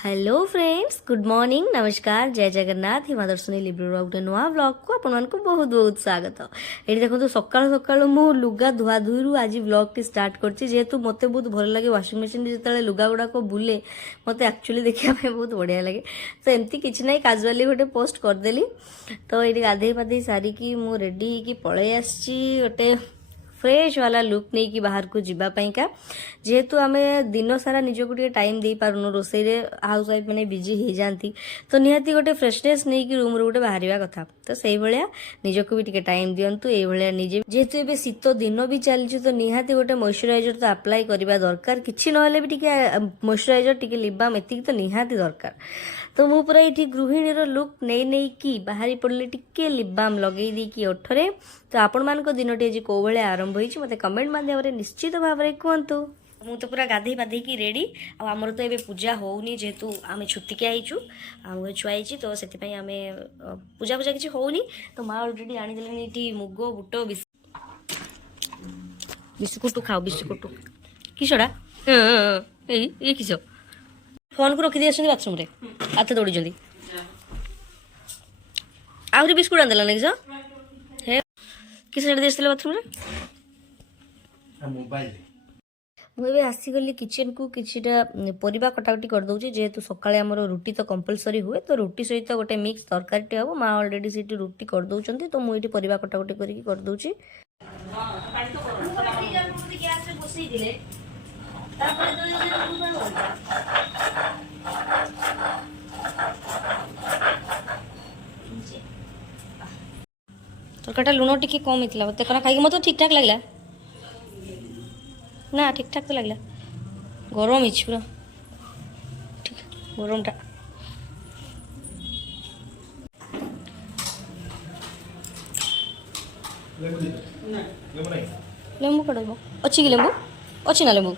Hello friends, good morning, नमस्कार, जय जगन्नाथ। हिमा दर्शनी लिब्रो गोटे नुआ ब्लॉग को आपण बहुत बहुत स्वागत। ये देखो सकाल सकाल मु लुगा धुआ धुई आज ब्लॉग टी स्टार्ट करछि जेहेतु मते बहुत भल लगे वाशिंग मशीन जिते लुगा गुड़ाक बुले मते एक्चुअली देखा बहुत बढ़िया लगे। तो एमती किछि नै काजुअली गोटे पोस्ट करदेली। तो ये गाधे पाधे सारिकी मु रेडी होगी पळै आछि गोटे फ्रेश वाला लुक नहीं कि बाहर को जीवापाईका जेहेतु आम दिन सारा निजक टाइम दे पारुनु रोसई रे हाउस वाइफ मैंने बिजी हो जाती तो निहाती गोटे फ्रेशनेस नहीं कि रूम रू गोटे बाहर कथा तो सही भाया निजक भी टिके टाइम दिंतु ये निजे जेहेतु ए शीत दिन भी चली तो निहाती गोटे मॉइस्चराइजर तो अप्लाई करवा दरकार किसी ना भी मॉइस्चराइजर टिके लिप बाम एतिक तो निहाती दरकार। तो मु पूरा ये गृहिणी लुक नहीं कि बाहरी पड़े टिके लिप बाम लगे दी ओठरे। तो आपण मान दिनटी आज कौ भाया आरंभ हो मत कमेंट माध्यम निश्चित भाव में कहतु। मु तो पूरा गाधे पाधे की रेडी आमर तो ये पूजा होनी जेहेतु आम छुतिकिया होइछु छुआई तो से आम पूजा पूजा किसी होनी। तो माँ अलरेडी आनीदे मुग बुट बिस्कुट खाओ बिस्कुट किसड़ा ये किस फोन को रखी आस बाथरूम रे हाथ दौड़ी आहरी बिस्कुट आंदेला ना किस किस बाथरूम रे मोबाइल मुझे आसीगली किचन को किछिटा परिबा कटाकटी कर दउची जेहेतु सकाळे हमर रुटी तो कंपलसरी हुए तो रुटी सहित गोटे मिक्स तरकारी हम माँ अलरेडी से रुटी कर दउचंती तो मुझे परिबा कटाकटी करके कर दउची। तरकाटा लुण टिके कम होता तेकना खाई मत ठीक ठाक लगला ना ठीक ठाक तो लगला गरम ही पूरा ठीक गरम टा लेंबू कड़ अच्छी कि लेंबू अच्छी ना लेंबू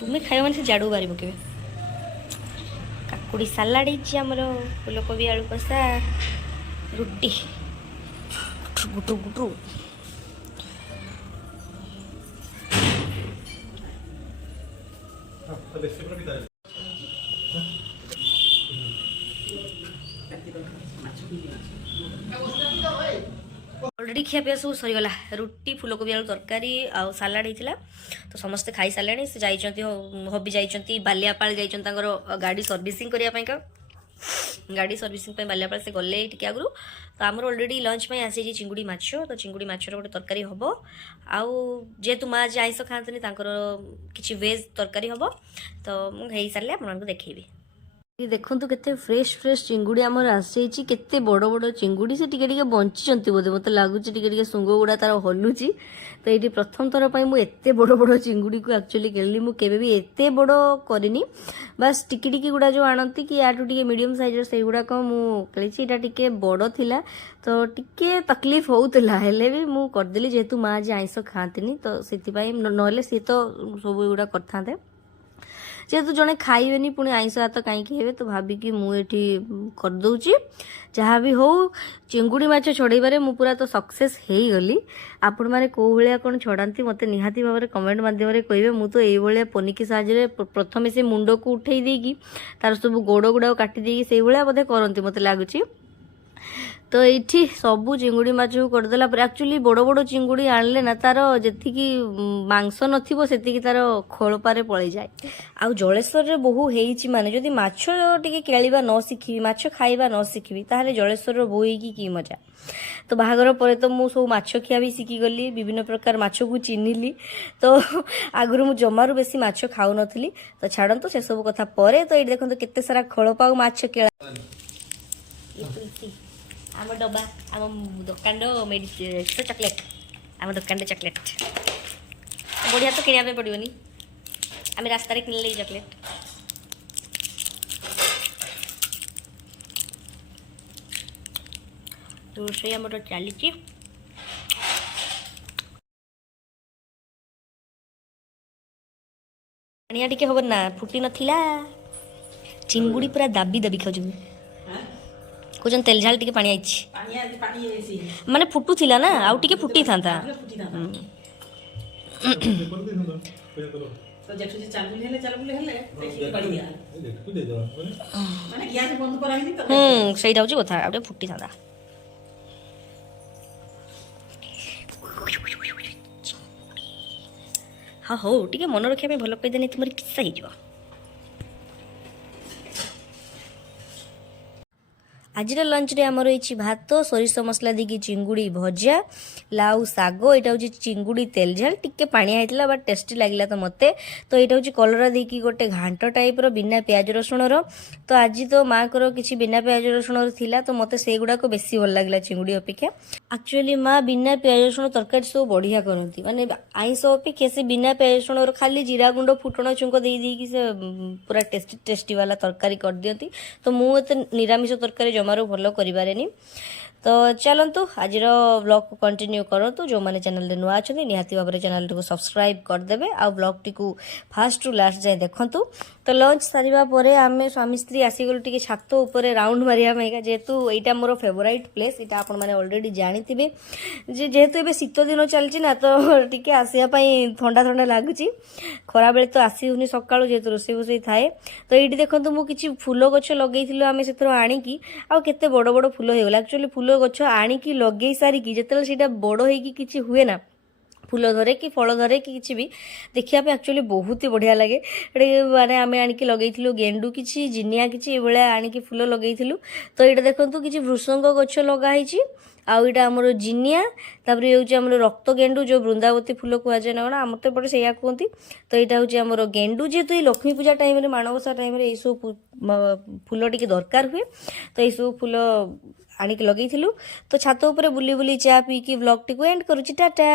तुम्हें खाइबा माने से जाड़ू बारी पकेबे। काकुड़ी सालाड आमर फूलकोबी आलू कषा रुटी गुटू गुटू अलरेडी खिया पिया सब सरीगला रुटी फूलकोबी आलू तरकारी आ सालाड होता तो समस्ते खाई सारे से हबी जाइए बालियापाल जाइए गाड़ी सर्विसिंग करने गाड़ी सर्विसिंग बालियापाल से गले टिके आगु तो आमर अलरेडी लंच में आसी चिंगुड़ी माछ तो चिंगुड़ी माछर गोटे तरकारी हम आउ जेहेतु माँ आज आइस खाते किसी वेज तरकारी हम तो मुझे सारे आपको देखी देखु केते फ्रेश फ्रेश चिंगुड़ी आमर आसी केते बड़ बड़ चिंगुड़ी से टिके बंची बोधे मत लगुच टिके सुंग गुड़ा तार हलुची। तो ये प्रथम थर पर मुझे एत बड़ बड़ चिंगुड़ी को एक्चुअली केली मुझे भी एत बड़ करनी बास टिकी टिकी गुड़ा जो आणती कि याठू टिके मीडियम साइजर से गुड़ाक मुझे टिके बड़ थिला तो टिके तकलीफ होउतला हेले भी मु करदेली जेहेतु माँ आज आइंस खाती तो से ना सी तो सब गुड़ा करते जेहेतु जड़े खाइबेनी पुणी आइंस हाथ कहीं तो भाविकी मुझे करदे जहाँ भी हो चिंगुड़ी माछ छड़ाइबारे मु पूरा तो सक्सेस हो गली। आपण मैंने कौ भाया कौन छड़ाती मत निहाती भाव में कमेंट माध्यम कहे मु तो ये पनिकी साहाଯ୍य प्रथम से मुंड को उठे देकी तार सब गोड़ गुड़ा काटी से भाया बोधे करती मत लगुच। तो ये सबू चिंगुड़ी माछ को करदेला एक्चुअली बड़ बड़ चिंगुड़ी आणले ना तार जी मांस नथिबो सेतिकी तार खोलपारे पड़े जाए। आउ जलेश्वर रे बहु हेइची माने जदि माछ टिके केलिबा न शिखिबी माछ खाइबा न शिखिबी ताहले जलेश्वर रो बोई की मजा। तो बाहागर पर तो मु सब माछ खिया भी शिखी गली विभिन्न प्रकार माछ को चिन्हिली तो आगुरु मु जमारू बेसी माछ खाउ नथली तो छाड़ंतु से सब कथा परे। तो ये देखंतु केते सारा खोलपा माछ केला आम डब्बा आम दुकान चॉकलेट आम दुकान चॉकलेट बढ़िया तो किणा पड़ोनी आम रास्तार किणले चॉकलेट रोषई आम चली पानिया टिके हब ना फुटी नथिला चिंगुड़ी पूरा दाबी दाबी खाऊ कौन तेल झाल टिके पानी आई माने फुटू थिला ना आउ टिके फुटी था तो जेठू जी चालबुली हेले देखि बढ़िया माने गैस बंद करा हिनी तो ସେଇଟା ହେଉଛି କଥା ଆଉ ଟିକେ ଫୁଟିଥାନ୍ତା। ହଁ ହଉ ଟିକେ ମନେ ରଖିବା ପାଇଁ ଭଲ କହିଦେନି ତୁମର କିସ୍ସା ହେଇଯିବ। ଆଜିର ଲଞ୍ଚରେ ଆମର ହେଇଛି ଭାତ, ସୋରିଷ ମସଲା ଦେଇକି ଚିଙ୍ଗୁଡ଼ି ଭଜା, ଲାଉ ଶାଗ, ଏଇଟା ହେଉଛି ଚିଙ୍ଗୁଡ଼ି ତେଲ ଝାଲ, ଟିକେ ପାଣିଆ ହେଇଥିଲା ବଟ୍ ଟେଷ୍ଟି ଲାଗିଲା ତ ମୋତେ। ତ ଏଇଟା ହେଉଛି କଲରା ଦେଇକି ଗୋଟେ ଘାଣ୍ଟ ଟାଇପ୍ର ବିନା ପିଆଜ ରସୁଣର। ତ ଆଜି ତ ମାଆଙ୍କର କିଛି ବିନା ପିଆଜ ରସୁଣର ଥିଲା ତ ମୋତେ ସେଇଗୁଡ଼ାକ ବେଶୀ ଭଲ ଲାଗିଲା ଚିଙ୍ଗୁଡ଼ି ଅପେକ୍ଷା। ଆକ୍ଚୁଆଲି ମା ବିନା ପିଆଜ ରସୁଣ ତରକାରୀ ସବୁ ବଢ଼ିଆ କରନ୍ତି, ମାନେ ଆଇଁଷ ଅପେକ୍ଷା ସେ ବିନା ପିଆଜ ରସୁଣର ଖାଲି ଜିରା ଗୁଣ୍ଡ ଫୁଟଣ ଛୁଙ୍କ ଦେଇକି ସେ ପୁରା ଟେଷ୍ଟି ଟେଷ୍ଟି ବାଲା ତରକାରୀ କରିଦିଅନ୍ତି। ତ ମୁଁ ଏତେ ନିରାମିଷ ତରକାରୀ ଜମାରୁ ଭଲ କରିପାରେନି। ତ ଚାଲନ୍ତୁ ଆଜିର ବ୍ଲଗ୍କୁ କଣ୍ଟିନ୍ୟୁ କରନ୍ତୁ। ଯେଉଁମାନେ ଚ୍ୟାନେଲରେ ନୂଆ ଅଛନ୍ତି ନିହାତି ଭାବରେ ଚ୍ୟାନେଲଟିକୁ ସବସ୍କ୍ରାଇବ୍ କରିଦେବେ ଆଉ ବ୍ଲଗ୍ଟିକୁ ଫାଷ୍ଟରୁ ଲାଷ୍ଟ ଯାଏଁ ଦେଖନ୍ତୁ। ତ ଲଞ୍ଚ ସାରିବା ପରେ ଆମେ ସ୍ୱାମୀ ସ୍ତ୍ରୀ ଆସିଗଲୁ ଟିକେ ଛାତ ଉପରେ ରାଉଣ୍ଡ ମାରିବା ପାଇଁକା, ଯେହେତୁ ଏଇଟା ମୋର ଫେଭରାଇଟ୍ ପ୍ଲେସ୍, ଏଇଟା ଆପଣମାନେ ଅଲରେଡ଼ି ଜାଣିଥିବେ। ଯେହେତୁ ଏବେ ଶୀତ ଦିନ ଚାଲିଛି ନା ତ ଟିକେ ଆସିବା ପାଇଁ ଥଣ୍ଡା ଥଣ୍ଡା ଲାଗୁଛି। ଖରାବେଳେ ତ ଆସି ହେଉନି ସକାଳୁ ଯେହେତୁ ରୋଷେଇ ଫୋଷେଇ ଥାଏ। ତ ଏଇଠି ଦେଖନ୍ତୁ ମୁଁ କିଛି ଫୁଲ ଗଛ ଲଗେଇଥିଲୁ ଆମେ ସେଥିରୁ ଆଣିକି, ଆଉ କେତେ ବଡ଼ ବଡ଼ ଫୁଲ ହେଇଗଲା। ଆକ୍ଚୁଆଲି ଫୁଲ ଗଛ ଆଣିକି ଲଗେଇ ସାରିକି ଯେତେବେଳେ ସେଇଟା ବଡ଼ ହେଇକି କିଛି ହୁଏ ନା, ଫୁଲ ଧରେ କି ଫଳ ଧରେ କି କିଛି ବି ଦେଖିବା ପାଇଁ ଆକ୍ଚୁଆଲି ବହୁତ ହି ବଢ଼ିଆ ଲାଗେ। ଏଠି ମାନେ ଆମେ ଆଣିକି ଲଗେଇଥିଲୁ ଗେଣ୍ଡୁ କିଛି, ଜିନିଆ କିଛି, ଏଇଭଳିଆ ଆଣିକି ଫୁଲ ଲଗେଇଥିଲୁ। ତ ଏଇଟା ଦେଖନ୍ତୁ କିଛି ଭୃଷଙ୍ଗ ଗଛ ଲଗା ହେଇଛି, ଆଉ ଏଇଟା ଆମର ଜିନିଆ, ତାପରେ ହେଉଛି ଆମର ରକ୍ତ ଗେଣ୍ଡୁ ଯେଉଁ ବୃନ୍ଦାବତୀ ଫୁଲ କୁହାଯାଏ ନା କ'ଣ, ଆମର ତ ଏପଟେ ସେଇଆ କୁହନ୍ତି। ତ ଏଇଟା ହେଉଛି ଆମର ଗେଣ୍ଡୁ, ଯେହେତୁ ଏଇ ଲକ୍ଷ୍ମୀ ପୂଜା ଟାଇମ୍ରେ ମାଣବସା ଟାଇମ୍ରେ ଏଇସବୁ ଫୁଲ ଟିକେ ଦରକାର ହୁଏ। ତ ଏଇସବୁ ଫୁଲ ଆଣିକି ଲଗେଇଥିଲୁ। ତ ଛାତ ଉପରେ ବୁଲି ବୁଲି ଚା ପିଇକି ବ୍ଲଗ୍ଟିକୁ ଏଣ୍ଡ କରୁଛି। ଟାଟା।